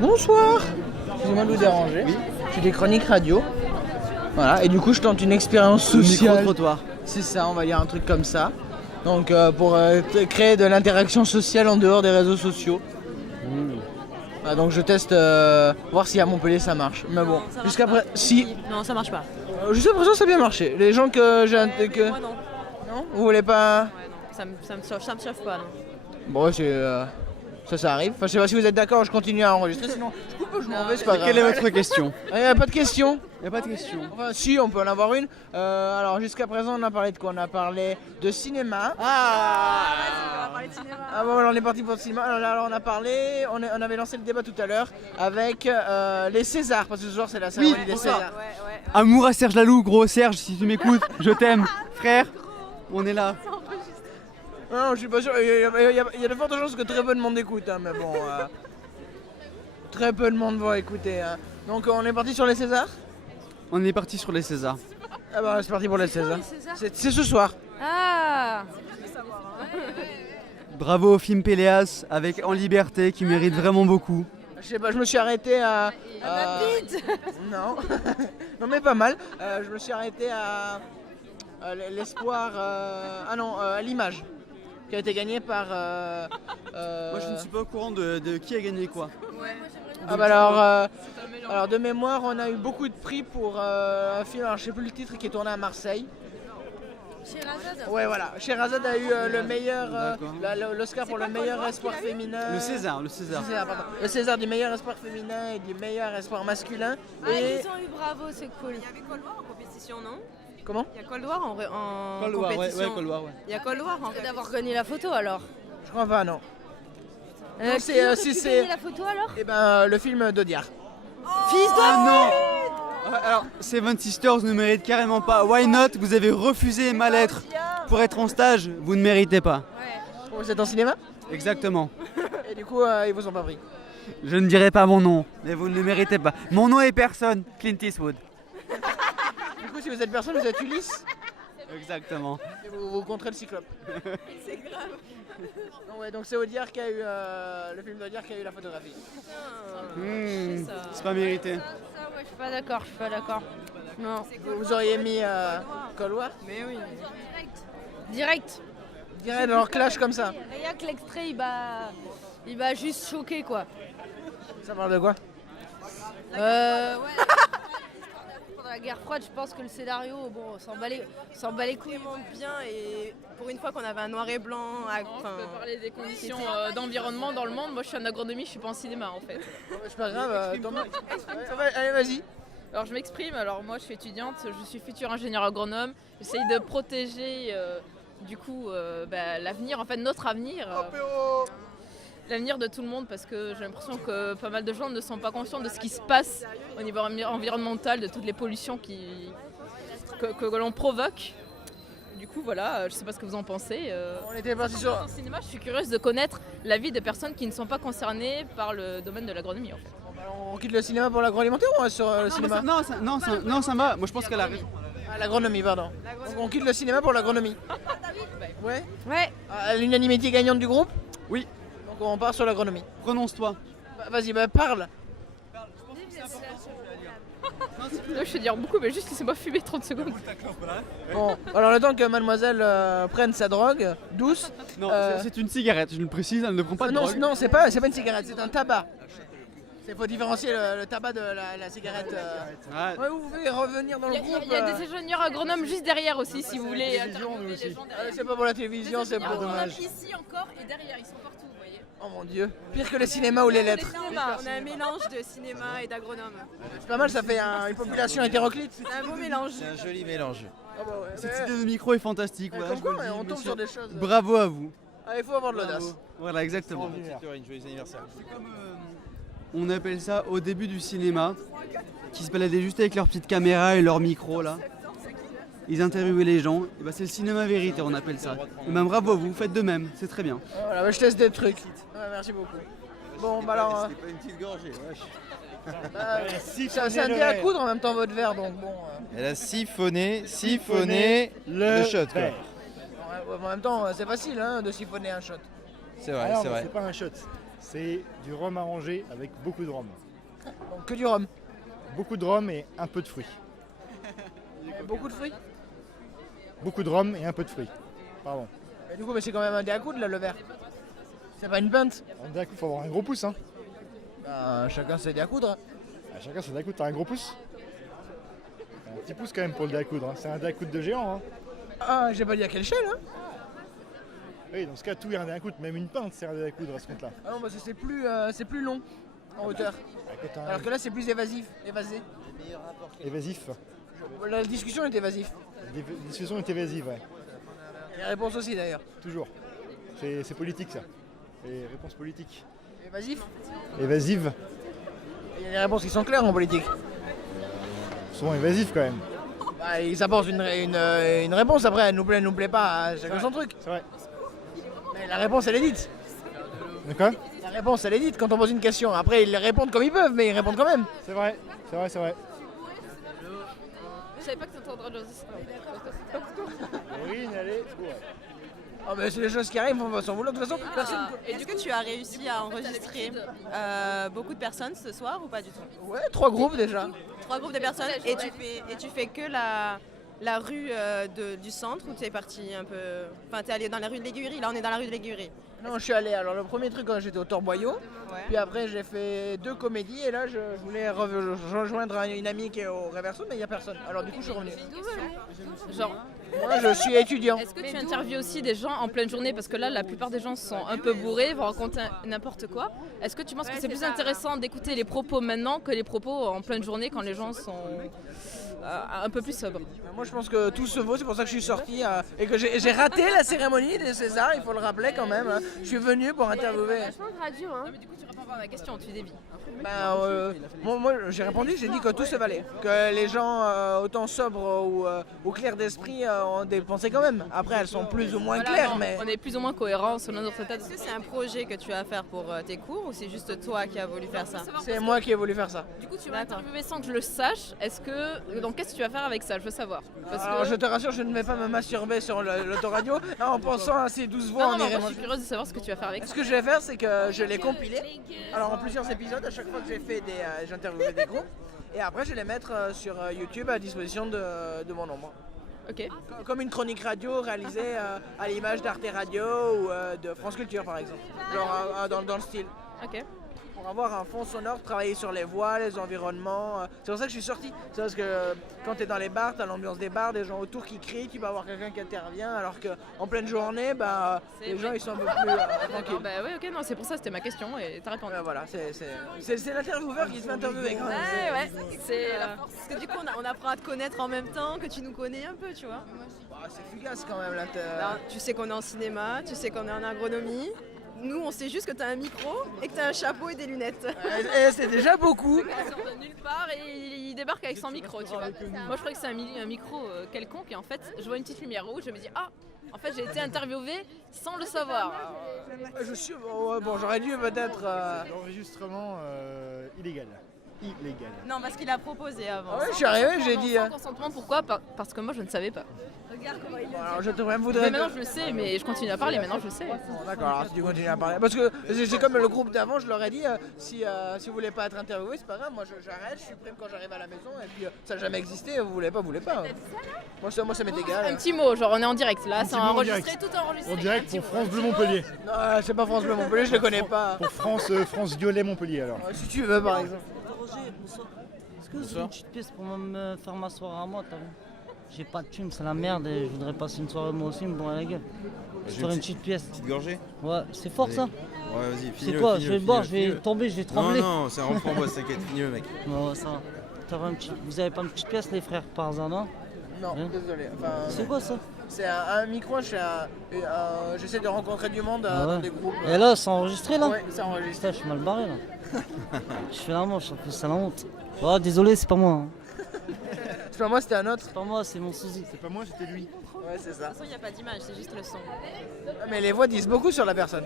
Bonsoir. Excusez-moi de vous déranger. Je fais des chroniques radio. Voilà, et du coup je tente une expérience sociale. Micro-trottoir. C'est ça, on va dire un truc comme ça. Donc pour créer de l'interaction sociale en dehors des réseaux sociaux. Voilà, donc je teste voir si à Montpellier ça marche. Mais bon, jusqu'à présent, si. Non, ça marche pas. Jusqu'à présent ça a bien marché. Les gens que j'ai. Moi non. Non, vous voulez pas. Ouais, non. Ça me chauffe pas, non. Bon, c'est. Ça arrive. Enfin, je sais pas si vous êtes d'accord, je continue à enregistrer. Sinon, je coupe, je m'en vais, c'est pas grave. Quelle est votre question? Il n'y a pas de question. Il n'y a pas de question. Enfin, si, on peut en avoir une. Alors, jusqu'à présent, on a parlé de quoi? On a parlé de cinéma. On va parler de cinéma. Ah bon, alors on est parti pour le cinéma. Alors, on a parlé, on avait lancé le débat tout à l'heure avec les Césars, parce que ce soir, c'est la cérémonie des Césars. Ouais. Amour à Serge Laloux, gros Serge, si tu m'écoutes, je t'aime. Frère, on est là. Non, je suis pas sûr. Il y a de fortes chances que très peu de monde écoute, hein, mais bon. Très peu de monde va écouter. Hein. Donc, on est parti sur les Césars. On est parti sur les Césars. Ah bah, c'est parti pour les Césars. C'est ce soir. Ah. Bravo au film Péléas avec En Liberté qui mérite vraiment beaucoup. Je sais pas, je me suis arrêté à. Non. Non, mais pas mal. Je me suis arrêté à. L'espoir. À l'image. Qui a été gagné par. Moi je ne suis pas au courant de qui a gagné quoi. Ah bah alors de mémoire, on a eu beaucoup de prix pour un film, alors je sais plus le titre, qui est tourné à Marseille. Sherazade. Ouais, voilà. Sherazade a eu le meilleur, l'Oscar pour le meilleur espoir féminin. Le César. Pardon. Le César du meilleur espoir féminin et du meilleur espoir masculin. Ah, Et ils ont eu bravo, c'est cool. Il y avait Cold War en compétition, non? comment? Il y a Cold War en Cold War, compétition. ouais, Cold War, ouais. Il y a Cold War en fait. D'avoir gagné la photo alors. Je crois pas, non. Non, Qui c'est aurait si pu c'est. gagner la photo alors? Eh ben le film d'Audiard. Fils de. Ah non. Alors, Seven Sisters ne mérite carrément pas. Why not? Vous avez refusé ma lettre pour être en stage. Vous ne méritez pas. Vous êtes en cinéma? Exactement. Et du coup ils vous ont pas pris. Je ne dirai pas mon nom, mais vous ne le méritez pas. Mon nom est personne. Clint Eastwood. Du coup si vous êtes personne, vous êtes Ulysse. Exactement. Et vous contrez le cyclope. C'est grave. Non, ouais, donc c'est Audiard qui a eu le film d'Audiard qui a eu la photographie. C'est pas mérité. Ça, ouais, je suis pas d'accord. Non. Vous auriez mis Cold War? Mais oui. Direct. Direct dans leur clash comme ça. Rien que l'extrait, il va juste choquer quoi. Ça parle de quoi? Ouais. Pendant la guerre froide, je pense que le scénario, bon, s'en bat les couilles. Monte bien et pour une fois qu'on avait un noir et blanc. Je peux parler des conditions d'environnement dans le monde. Moi je suis en agronomie, je suis pas en cinéma en fait. C'est pas grave, Thomas. Allez, vas-y. Alors je m'exprime, alors moi je suis étudiante, je suis futur ingénieur agronome. J'essaye de protéger l'avenir, en fait notre avenir. L'avenir de tout le monde parce que j'ai l'impression que pas mal de gens ne sont pas conscients de ce qui se passe au niveau environnemental, de toutes les pollutions que l'on provoque. Du coup voilà, je sais pas ce que vous en pensez. On était parti sur. En cinéma, je suis curieuse de connaître l'avis des personnes qui ne sont pas concernées par le domaine de l'agronomie en fait. Bon, bah, on quitte le cinéma pour l'agroalimentaire ou on reste sur le cinéma? Non, ça va. Moi je pense qu'elle a raison. Ah, l'agronomie, pardon. Donc on quitte le cinéma pour l'agronomie. Ouais. Ouais. À l'unanimité gagnante du groupe? Oui, Donc on part sur l'agronomie. prononce-toi. Vas-y, parle. Là, je vais dire beaucoup, mais juste laissez-moi fumer 30 secondes. Bon, alors le temps que mademoiselle prenne sa drogue douce. Non, c'est une cigarette, je le précise, elle ne prend pas de non, drogue. non, c'est pas une cigarette, c'est un tabac. Il faut différencier le tabac de la cigarette. Ah, Ouais, vous pouvez revenir dans le groupe. Il y a des ingénieurs agronomes juste derrière aussi, si vous voulez. C'est pas pour la télévision, c'est pour. Ici encore et derrière, ils sont partout, vous voyez. Oh mon dieu, pire que le cinéma ou les lettres. On a un mélange de cinéma et d'agronome. C'est pas mal, ça fait une population hétéroclite. C'est un beau mélange. C'est un joli mélange. Ah bah ouais. cette idée de micro est fantastique. Voilà, Comme je vous quoi, le dis, on tombe messieurs. sur des choses. Bravo à vous. Ah, il faut avoir de l'audace. Bravo. Voilà, exactement. Joyeux anniversaire. On appelle ça au début du cinéma, qui se baladaient juste avec leur petite caméra et leur micro là. Ils interviewaient les gens. Et bah, c'est le cinéma vérité, on appelle ça. Et ben bravo à vous, faites de même, c'est très bien. Voilà, bah, je teste des trucs. Ouais, merci beaucoup. Bon, bah alors. C'était pas une petite gorgée, wesh. C'est un dé à coudre en même temps votre verre, donc bon. Elle a siphonné le shot. Quoi. En même temps, c'est facile hein, de siphonner un shot. C'est vrai, c'est vrai. C'est pas un shot. C'est du rhum arrangé avec beaucoup de rhum. Donc que du rhum. Beaucoup de rhum et un peu de fruits. Beaucoup de fruits. Beaucoup de rhum et un peu de fruits. Pardon. Et du coup, c'est quand même un dé à coude là, le verre. C'est pas une pinte. Il faut avoir un gros pouce. Hein. Bah, chacun ses dés à coudre. Chacun c'est dé à coudre. T'as un gros pouce? Un petit pouce quand même pour le dé à coudre. Hein. C'est un dé à coudre de géant. Hein. Ah, j'ai pas dit à quelle échelle. Hein. Oui, dans ce cas, tout est un dé à coudre. Même une pinte, c'est un dé à coudre à ce compte-là. Ah non, parce que c'est plus long en hauteur. Alors que là, c'est plus évasif. Évasé. Évasif. La discussion est évasive. La discussion est évasive, ouais. Et les réponses aussi d'ailleurs. Toujours. C'est politique ça. Les réponses politiques. Évasif. Évasives. Il y a des réponses qui sont claires en politique. Souvent évasives quand même. Bah, ils apportent une réponse après, elle nous plaît pas, chacun son truc. C'est vrai. Mais la réponse elle est dite. De quoi? La réponse elle est dite quand on pose une question. Après ils répondent comme ils peuvent, mais ils répondent quand même. C'est vrai, c'est vrai, c'est vrai. Je savais pas que t'entendrais Joseph. Aurine, allez. Ouais. Oh mais c'est des choses qui arrivent, on va s'en vouloir de toute façon. Personne... Est-ce que tu as réussi à enregistrer beaucoup de personnes ce soir ou pas du tout? Ouais, 3 groupes déjà. 3 groupes de personnes et tu fais que la rue du centre ou tu es parti un peu... Enfin, tu es allé dans la rue de l'Aiguillerie, là on est dans la rue de l'Aiguillerie. Non, je suis allé, alors le premier truc quand j'étais au Torboyau, puis après j'ai fait 2 comédies et là je voulais rejoindre une amie qui est au Reverso mais il n'y a personne. Alors du coup je suis revenu. Genre, Moi je suis étudiant. est-ce que tu interviews aussi des gens en pleine journée? Parce que là, la plupart des gens sont un peu bourrés, vont raconter n'importe quoi. Est-ce que tu penses que c'est plus intéressant d'écouter les propos maintenant que les propos en pleine journée quand les gens sont un peu plus sobres? Moi je pense que tout se vaut, c'est pour ça que je suis sorti et que j'ai raté la cérémonie des Césars, il faut le rappeler quand même. Hein. Je suis venu pour interviewer. Mais du coup, tu réponds pas à ma question, tu dévis. Moi j'ai répondu, j'ai dit que tout se valait. Que les gens autant sobres ou clairs d'esprit ont des pensées quand même. Après elles sont plus ou moins claires mais... On est plus ou moins cohérents selon notre état. Est-ce que c'est un projet que tu vas faire pour tes cours ou c'est juste toi qui as voulu faire ça? C'est moi qui ai voulu faire ça. Du coup, tu vas interviewer sans que je le sache. Donc qu'est-ce que tu vas faire avec ça? Je veux savoir. Parce Alors que... je te rassure, je ne vais pas me masturber sur l'autoradio en pensant à ces 12 voix en Non, je suis curieuse de savoir ce que tu vas faire avec ça. Ce que je vais faire, c'est que je l'ai compilé. Alors en plusieurs épisodes, à chaque fois que j'ai fait j'ai interviewé des groupes. Et après, je vais les mettre sur YouTube à disposition de mon ombre. Ok. Comme une chronique radio réalisée à l'image d'Arte Radio ou de France Culture par exemple. Genre dans le style. Ok. Pour avoir un fond sonore, travailler sur les voix, les environnements. C'est pour ça que je suis sorti. C'est parce que quand tu es dans les bars, tu as l'ambiance des bars, des gens autour qui crient, tu vas avoir quelqu'un qui intervient, alors qu'en pleine journée, les gens ils sont un peu plus tranquilles. Bah ouais, ok, non, c'est pour ça, c'était ma question et t'as répondu. Voilà, c'est l'intervieweur qui se fait interviewer quand même. Ouais, c'est la force. Parce que du coup on apprend à te connaître en même temps, que tu nous connais un peu, tu vois. C'est fugace quand même là. Alors, tu sais qu'on est en cinéma, tu sais qu'on est en agronomie. Nous, on sait juste que tu as un micro et que tu as un chapeau et des lunettes. Et c'est déjà beaucoup. Il sort de nulle part et il débarque avec son micro, tu vois. Moi, je croyais que c'est un micro quelconque et en fait, je vois une petite lumière rouge, je me dis ah, en fait, j'ai été interviewé sans le savoir. Je suis bon, j'aurais dû peut-être. L'enregistrement illégal. Non, parce qu'il a proposé avant. Ah ouais, je suis arrivé, j'ai dit. Sans consentement, pourquoi? Parce que moi, je ne savais pas. Bon, alors je te voudrais. Mais maintenant, je le sais, mais je continue à parler. Maintenant, je le sais. D'accord, alors si tu continues à parler. Parce que c'est comme le groupe d'avant, je leur ai dit si vous voulez pas être interviewé, c'est pas grave, moi j'arrête, je suis prêt quand j'arrive à la maison et puis ça n'a jamais existé, vous voulez pas. Moi ça m'est égal. Un petit mot, genre on est en direct là, c'est petit mot en enregistré, tout enregistré. En direct pour France Bleu Montpellier. Non, c'est pas France Bleu Montpellier, je les connais pas. Pour France Violet Montpellier alors. Si tu veux par exemple. Est-ce que vous avez une petite pièce pour me faire ma soirée à moi, t'as vu? J'ai pas de thune, c'est la merde et je voudrais passer une soirée moi aussi, me bourrer la gueule. Je ferais une petite pièce. Petite gorgée? Ouais, c'est fort ça? Ouais, vas-y, finis-le. C'est quoi? finis-le, Je vais le boire, je finis-le, vais tomber, je vais trembler. Non, c'est un rhum framboise, t'inquiète, finis-le mec. Non, ça va. Vous avez pas une petite pièce les frères par hasard, non? Non, désolé. Enfin, c'est quoi ça? C'est un micro, j'essaie de rencontrer du monde dans des groupes. Et là, c'est enregistré là? Ouais, c'est enregistré. Putain, je suis mal barré là. Je fais la manche, en plus, c'est la honte. Oh, désolé, c'est pas moi. Hein. C'est pas moi, c'était un autre. C'est pas moi, c'est mon souci. C'est pas moi, c'était lui. Ouais, c'est ça. De toute façon, il n'y a pas d'image, c'est juste le son. Mais les voix disent beaucoup sur la personne.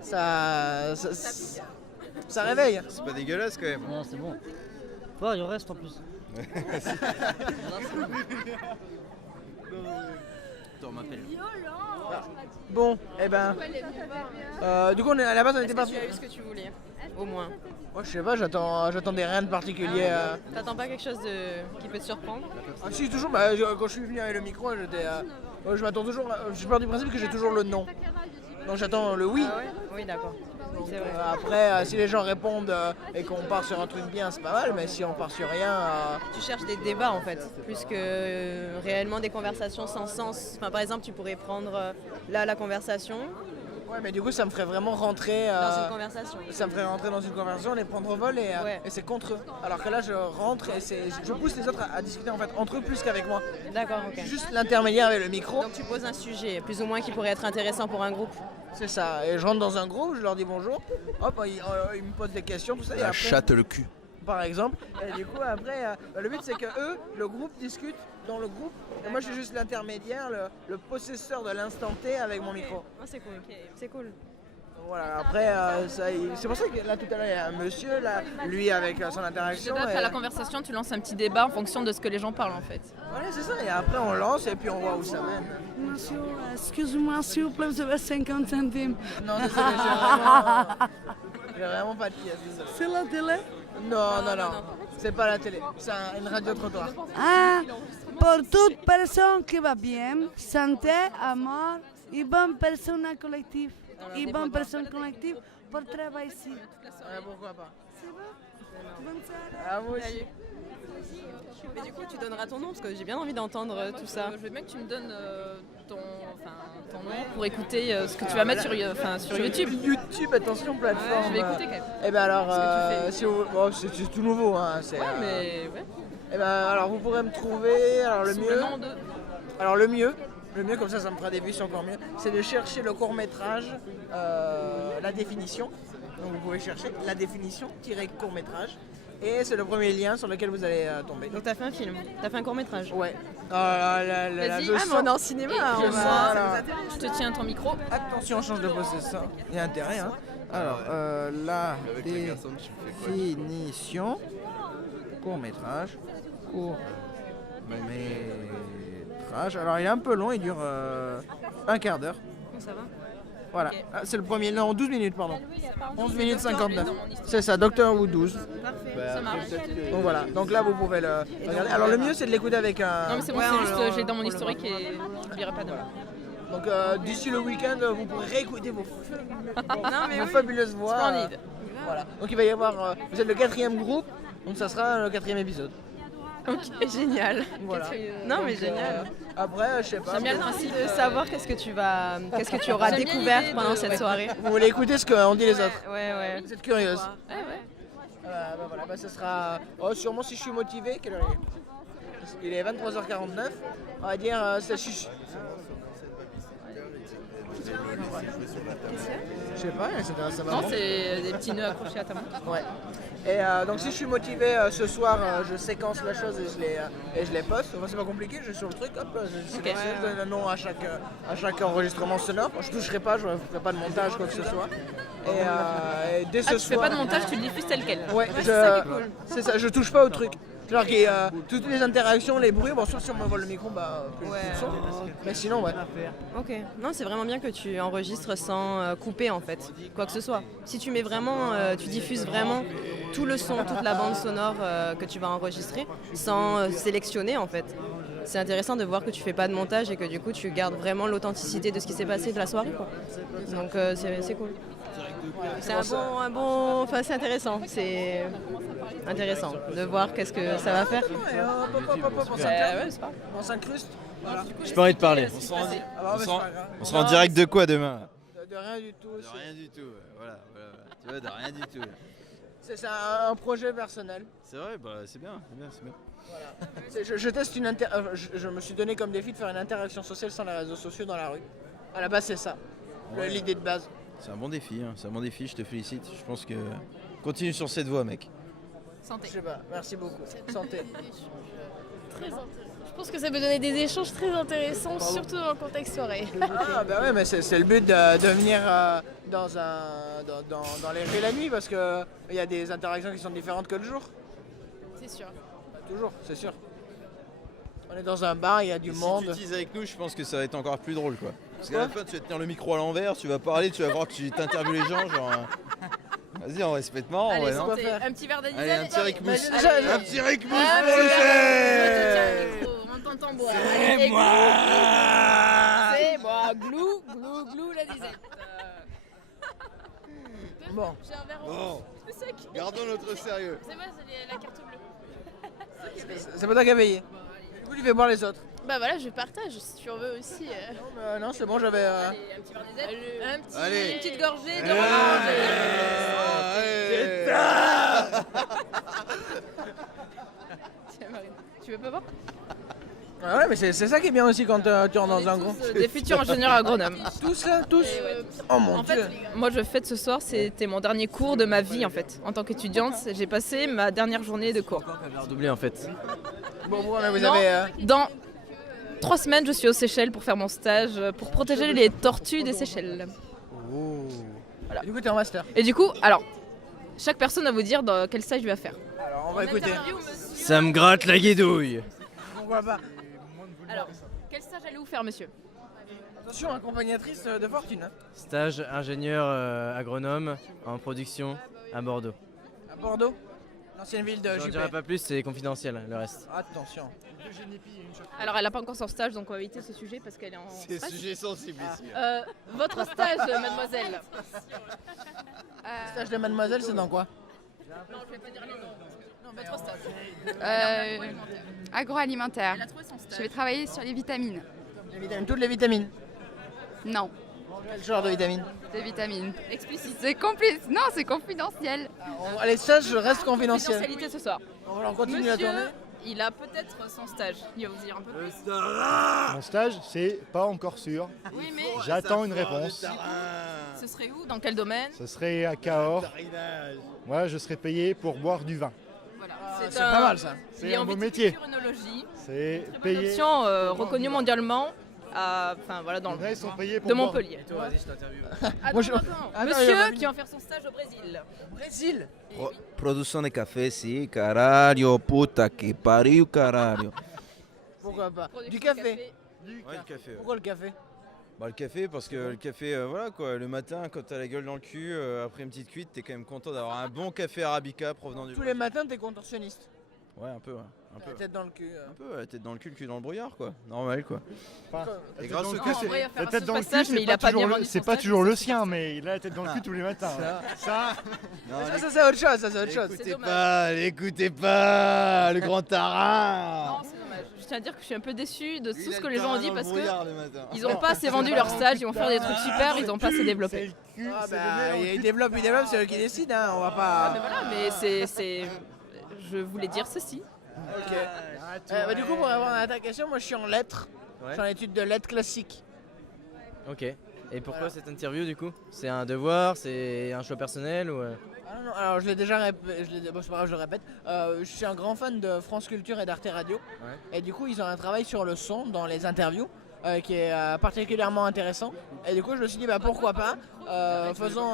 Ça réveille. C'est pas dégueulasse quand même. Non, c'est bon. Ouais, il reste en plus. Arthur m'appelle. Bon, et ben. Du coup, à la base, on était Est-ce que parti. tu as eu ce que tu voulais? Au moins. Moi, je sais pas, j'attendais rien de particulier. T'attends pas quelque chose qui peut te surprendre? Ah, si, toujours, bah, quand je suis venu avec le micro, je m'attends toujours. Je pars du principe que j'ai toujours le non. Donc j'attends le oui. Ah ouais? Oui, d'accord. C'est vrai. Après, si les gens répondent et qu'on part sur un truc bien, c'est pas mal, mais si on part sur rien. Tu cherches des débats en fait, plus que réellement des conversations sans sens. Enfin, par exemple, tu pourrais prendre là la conversation Ouais, mais du coup, ça me ferait vraiment rentrer. dans une conversation. Ça me ferait rentrer dans une conversation, les prendre au vol et c'est contre eux. Alors que là, je rentre et je pousse les autres à discuter en fait entre eux plus qu'avec moi. D'accord, ok. Juste l'intermédiaire avec le micro. Donc tu poses un sujet, plus ou moins qui pourrait être intéressant pour un groupe. C'est ça. Et je rentre dans un groupe, je leur dis bonjour. Hop, ils me posent des questions, tout ça. Et La après, chatte le cul. par exemple. Et du coup, après, le but c'est que eux, le groupe discute dans le groupe. Et moi, je suis juste l'intermédiaire, le possesseur de l'instant T avec mon micro. Ah, c'est cool. C'est cool. Donc voilà, après, c'est pour ça que là tout à l'heure, il y a un monsieur, là, lui avec son Tu interaction. t'adaptes et- à la conversation, tu lances un petit débat en fonction de ce que les gens parlent en fait. Voilà, c'est ça. Et après, on lance et puis on voit où ça mène. Monsieur, excuse-moi, s'il vous plaît, vous avez 50 centimes. Non, désolé, j'ai vraiment pas de pièces. C'est la télé? Non. C'est pas la télé, c'est une radio trottoir. Ah, pour toute personne qui va bien, santé, amour et bonne personne collective. Et bonne personne collective pour travailler ici. Ouais, pourquoi pas. C'est bon? Bonne soirée. Ah, moi aussi. Mais du coup, tu donneras ton nom parce que j'ai bien envie d'entendre tout ça. Je veux bien que tu me donnes ton nom pour écouter ce que tu vas mettre sur YouTube. YouTube, attention, plateforme. Je vais écouter quand même. Et ben alors, Ce que tu fais. si vous- bon, c'est tout nouveau. Hein, Ouais, mais ouais. Et ben alors, vous pourrez me trouver. Alors, le Sous mieux. le nom de. Alors, le mieux, comme ça me fera des vues, c'est encore mieux, c'est de chercher le court-métrage, la définition. Donc, vous pouvez chercher la définition, court-métrage. Et c'est le premier lien sur lequel vous allez tomber. Donc t'as fait un film, t'as fait un court métrage. Ouais. Vas-y. je Ah mais sens- on est en cinéma, je on sens, va... alors, Je te tiens ton micro. attention, on change de possesseur. Il y a intérêt, hein. Alors, la définition, court-métrage, alors il est un peu long, il dure un quart d'heure. Ça va? Voilà, Ok. Ah, c'est le premier, non, 12 minutes, pardon. 11 minutes Doctor 59. Who dans mon histoire. C'est ça, Doctor Who 12. Ça marche. Donc voilà, donc là vous pouvez le regarder. Alors le mieux c'est de l'écouter avec un... Non mais c'est bon, Ouais, c'est on juste, le- j'ai dans mon on le historique et je n'oublierai pas demain. Donc d'ici le week-end, vous pourrez réécouter vos mais oui. fabuleuses voix. Splendide. Voilà, donc il va y avoir... vous êtes le 4e groupe, donc ça sera le 4e épisode. Ok, génial. Voilà. Non mais Donc, génial. Après, je sais pas. J'aime bien le peut-être- principe De savoir qu'est-ce que tu auras J'aime bien découvert l'idée pendant de- cette ouais. soirée. Vous voulez écouter ce qu'ont dit les autres. Ouais. Vous êtes curieuse. Ouais, ouais. Voilà, ce sera... Oh, sûrement si je suis motivé, quelle heure il est 23h49. On va dire... Je sais pas, ça va. Non, c'est des petits nœuds accrochés à ta montre. Ouais. Et donc si je suis motivé ce soir, je séquence la chose et je les poste. Enfin, c'est pas compliqué, je suis sur le truc, hop, je séquence, je donne un nom à chaque enregistrement sonore. Je toucherai pas, je ferai pas de montage, quoi que ce soit. Et dès ce Ah, tu soir... fais pas de montage, tu le diffuses tel quel. Ouais, c'est ça qui est cool. c'est ça, je touche pas au truc. Genre qu'il y a toutes les interactions, les bruits, bon, sauf si on me vole le micro, bah, plus Ouais. le son. Mais sinon, ouais. Ok. Non, c'est vraiment bien que tu enregistres sans couper en fait, quoi que ce soit. Si tu mets vraiment, tu diffuses vraiment tout le son, toute la bande sonore que tu vas enregistrer, sans sélectionner en fait. C'est intéressant de voir que tu fais pas de montage et que du coup tu gardes vraiment l'authenticité de ce qui s'est passé de la soirée, quoi. Donc c'est cool. C'est enfin c'est intéressant. C'est intéressant de voir qu'est-ce que ça va faire. On s'incruste. Voilà. J'ai pas envie de parler. Ah bah, mais c'est pas grave. On sera en direct de quoi demain? De rien du tout. De rien du tout, voilà. Tu vois, de rien du tout. C'est un projet personnel. C'est vrai, bah c'est bien. Je teste je me suis donné comme défi de faire une interaction sociale sans les réseaux sociaux dans la rue. À la base, c'est ça, l'idée de base. C'est un bon défi, je te félicite. Je pense que continue sur cette voie, mec. Santé. Je sais pas, merci beaucoup. Santé. Très intéressant. Je pense que ça peut donner des échanges très intéressants, surtout dans le contexte soirée. Ah bah ouais, mais c'est le but de venir dans les rues la nuit parce qu'il y a des interactions qui sont différentes que le jour. C'est sûr. Toujours, c'est sûr. On est dans un bar, il y a du Et monde. Si tu teases avec nous, je pense que ça va être encore plus drôle, quoi. Parce qu'à la fin, tu vas tenir le micro à l'envers, tu vas parler, tu vas voir que tu t'interviews les gens, genre. Vas-y, on va se mettre marrant, Allez, ouais, non? santé. Un petit verre d'anisette. Allez, un petit Ricmous. Allez, Un petit Ricmous pour Ah, le chef. chef. On t'entend boire. C'est Allez, moi. C'est moi. Glou, glou, glou, l'anisette. Bon. J'ai un verre en Bon, plus. C'est sec. gardons notre sérieux. C'est moi, c'est la carte bleue. C'est pas toi qui as payé. Du coup, tu fais boire les autres. Bah voilà, je partage si tu en veux aussi. Non, c'est bon, j'avais. Allez, un petit verre d'anisette. Un petit, Allez. une petite gorgée de Allez. Tiens, Marine, tu veux pas voir? Ah ouais, mais c'est ça qui est bien aussi quand tu rentres dans un groupe. Des futurs ingénieurs agronomes. Tous là, tous. Oh mon En dieu. fait, moi je fête ce soir, c'était mon dernier cours de ma vie en fait. En tant qu'étudiante, j'ai passé ma dernière journée de cours. Redoublé en fait. Bon, mais vous Non, avez. Dans 3 semaines, je suis aux Seychelles pour faire mon stage pour protéger les tortues des Seychelles. Du coup, t'es en master. Et du coup, alors, chaque personne va vous dire dans quel stage il va faire. Alors, on va écouter. Ça me gratte la guédouille. Pourquoi pas. Alors, quel stage allez-vous faire, monsieur? Attention, accompagnatrice de fortune. Hein. Stage ingénieur agronome en production à Bordeaux. À Bordeaux, l'ancienne ville de Je n'en Juppé. dirai pas plus, c'est confidentiel le reste. Attention. Alors, elle n'a pas encore son stage, donc on va éviter ce sujet parce qu'elle est en C'est stage. sujet sensible ici. Votre stage, mademoiselle. Stage de mademoiselle, c'est dans quoi? Non, je vais pas dire les noms. Non, votre stage. Agroalimentaire. Elle a trouvé son stage. Je vais travailler sur les vitamines. Les vitamines, toutes les vitamines. Non, Quel genre de vitamines? des vitamines. Explicite. C'est non, c'est confidentiel. Les stages restent confidentiels. Confidentialité ce soir. On continue la Monsieur, tournée. il a peut-être son stage. Il va vous dire un peu plus. Mon stage, c'est pas encore sûr. Oui, mais J'attends une réponse. ce serait où? Dans quel domaine? Ce serait à Cahors. Moi, je serais payé pour boire du vin. Voilà. C'est pas mal ça. Il est C'est en un beau métier. viticulture-œnologie. C'est Bonne payé. option reconnue mondialement. Enfin voilà, dans Il y en a, ils sont payés pour de boire. Montpellier. Vas-y, je t'interviewe. Attends, Moi, je- attends. Attends, Monsieur il y a- qui va faire son stage au Brésil. Brésil. Production de café, si, caralho, puta que pariu, caralho. Pourquoi pas? Production Du de café. Ouais, du café. Ouais. Pourquoi le café? Bah le café parce que le café voilà quoi, le matin quand t'as la gueule dans le cul après une petite cuite, t'es quand même content d'avoir un bon café arabica provenant du Tous les matins, t'es contorsionniste. Ouais, un peu, ouais. Un peu. La tête dans le cul. Un peu, ouais, tête dans le cul, le cul dans le brouillard quoi. Normal quoi. Enfin, Et la grâce tête au dans le cul, cul, en vrai, il va faire la un tête dans le sous-passage, cul, mais c'est il a pas pas bien toujours vendu le- son c'est pas stage, toujours c'est le sien, mais il a la tête dans le cul tous les matins. Ça, Ça, c'est autre chose, ça, c'est autre chose. L'écoutez pas, le grand tarin. Non, c'est dommage. Je tiens à dire que je suis un peu déçue de tout Il a ce que le les gens ont tarin dit dans le parce que brouillard le matin. ils ont pas assez vendu leur stage, ils vont faire des trucs super, ils ont pas assez développé. Ah bah, il développe, c'est eux qui décident, hein. On va Mais pas. voilà, mais c'est. Je voulais dire ceci. Ok. Bah, du coup, pour répondre à ta question, moi je suis en lettres. Ouais. Je suis en études de lettres classiques. Ok. Et pourquoi cette interview du coup? C'est un devoir? C'est un choix personnel ou Ah non, non, alors je l'ai déjà répété, bon, c'est pas grave, je le répète. Je suis un grand fan de France Culture et d'Arte Radio. Ouais. Et du coup, ils ont un travail sur le son dans les interviews qui est particulièrement intéressant. Et du coup, je me suis dit, bah pourquoi pas, testons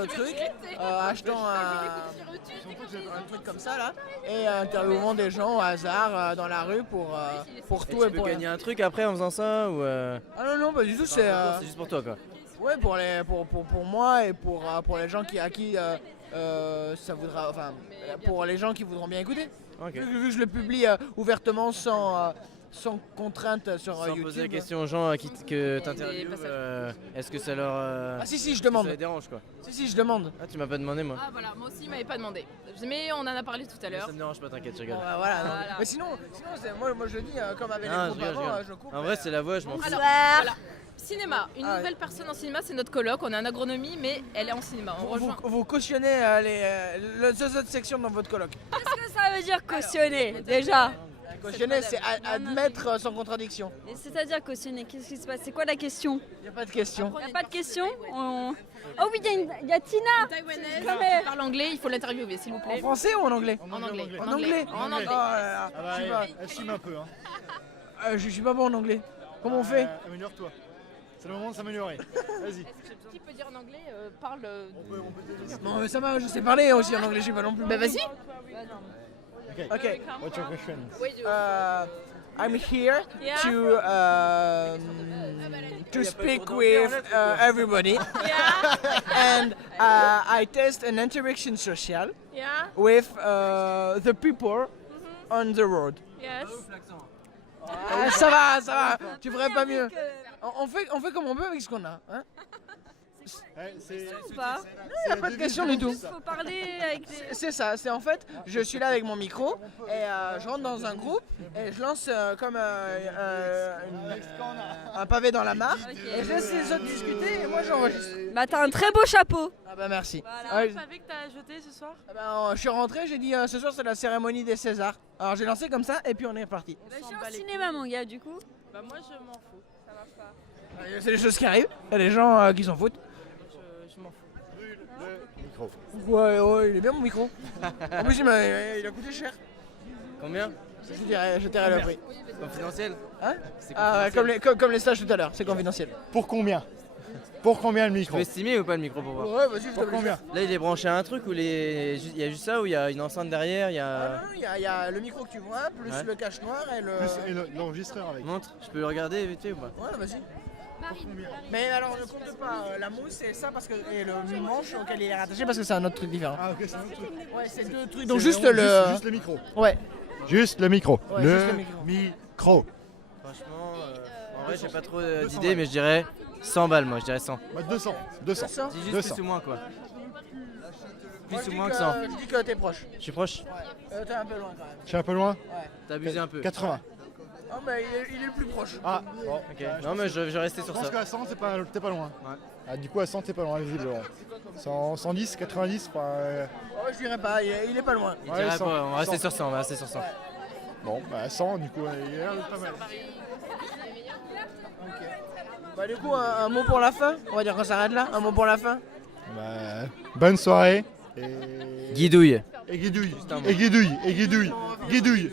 le truc, achetons un truc comme ça là, et interviewons des gens au hasard dans la rue pour tout tu et peux pour rien. gagner un truc après en faisant ça ou Ah non, non, pas du tout, c'est. c'est juste pour toi quoi. Ouais, pour moi et pour les gens à qui ça voudra, enfin, pour les gens qui voudront bien écouter. Ok. Vu que je le publie ouvertement sans contrainte sur Sans YouTube. poser la question aux gens que t'interviews, est-ce que ça leur. Ah si, je est-ce que demande. Ça les dérange quoi. Si, je demande. Ah, tu m'as pas demandé moi. Ah voilà, moi aussi il m'avait pas demandé. Mais on en a parlé tout à l'heure. Ça me dérange pas, t'inquiète, je rigole. Voilà, non. Voilà. Mais sinon moi je dis comme avec Ah, les groupes je rigole, avant, je je rigole. coupe. En vrai, c'est la voix, je m'en fous. Alors, voilà. Cinéma, une Ah, nouvelle personne en cinéma, c'est notre coloc. On est en agronomie, mais elle est en cinéma. On rejoint. Vous cautionnez les autres sections dans votre colloque. Qu'est-ce que ça veut dire cautionner déjà? Cautionner, c'est admettre sans contradiction. C'est-à-dire cautionner, qu'est-ce qui se passe? C'est quoi la question? Il n'y a pas de question. Il n'y a pas de question? Oh oui, il y a Tina! Taïwanaise Comment? qui parle anglais, il faut l'interviewer s'il vous En plaît. français ou en anglais? En anglais. En anglais. En anglais. Oh là là, Ah bah, je suis pas- elle fume un peu. Hein. je suis pas bon en anglais. Comment on fait? Améliore-toi. C'est le moment de s'améliorer. Vas-y. Qui peut dire en anglais parle. Non mais ça va, je sais parler aussi en anglais, je sais pas non plus. Bah vas-y. Ok. What's your question? I'm here Yeah. to speak with everybody. Yeah. And I test an interaction social Yeah. with the people on the road. Yes. Ça va, tu ferais pas mieux. On fait comme on peut avec ce qu'on a. Hein. Ou pas? Il n'y a pas de question du tout. Faut parler avec les... C'est ça, c'est en fait, je suis là avec mon micro et je rentre dans un groupe et je lance comme un pavé dans la mare et je laisse les autres discuter et moi j'enregistre. Bah t'as un très beau chapeau. Ah bah merci. Voilà. Tu savais que t'as jeté ce soir? Ah bah, je suis rentré, j'ai dit ce soir c'est la cérémonie des Césars. Alors j'ai lancé comme ça et puis on est reparti. Bah, je suis au cinéma mon gars du coup. Bah moi je m'en fous, ça marche pas. C'est des choses qui arrivent, il y a des gens qui s'en foutent. Je m'en fous. Micro. Ouais, il est bien mon micro. En plus il a coûté cher. Combien? Je tairai le prix. Confidentiel? Hein? C'est Ah, confidentiel. comme les stages tout à l'heure, c'est confidentiel. Pour combien? Pour combien le Tu micro? peux estimer ou pas le micro pour voir? Ouais, vas-y, je Pour combien? Là il est branché à un truc ou il y a juste ça ou il y a une enceinte derrière, il y a... Il y a le micro que tu vois, plus Ouais. le cache noir et le. Plus l'enregistreur avec. Montre, je peux le regarder vite fait ou pas? Ouais, vas-y. Mais alors ne compte pas la mousse et ça parce que et le manche auquel il est rattaché parce que c'est un autre truc différent. Ah ok, c'est un autre truc. Ouais, c'est deux trucs. Donc C'est juste vraiment le. Juste le micro. Ouais. Juste le micro. Ouais, le juste le micro. micro. Franchement, en vrai j'ai pas trop d'idées mais je dirais 100 balles moi, je dirais 100. Bah 200. Dis juste 200. plus ou moins quoi. Moi, Plus je ou moins dis que 100. Je dis que t'es proche. Je suis proche? T'es un peu loin quand même. Je suis un peu loin. Ouais. T'as abusé un peu. 80. Oh mais il est le plus proche. Ah bon. Ok, non mais je vais rester Je sur pense ça. qu'à 100 t'es pas loin. Ouais. Ah, du coup à 100 t'es pas loin visiblement. 110, 90, enfin, Oh, je dirais pas, il est pas loin. Il Ouais, dirait 100, pas, on va rester 100. sur 100, on va rester sur 100. bon bah 100 du coup il a l'air d'être pas mal. Bah du coup un mot pour la fin. On va dire qu'on s'arrête là. Un mot pour la fin. Bah, bonne soirée et Guidouille. et guidouille. un mot. Et guidouille. Et guidouille. Guidouille.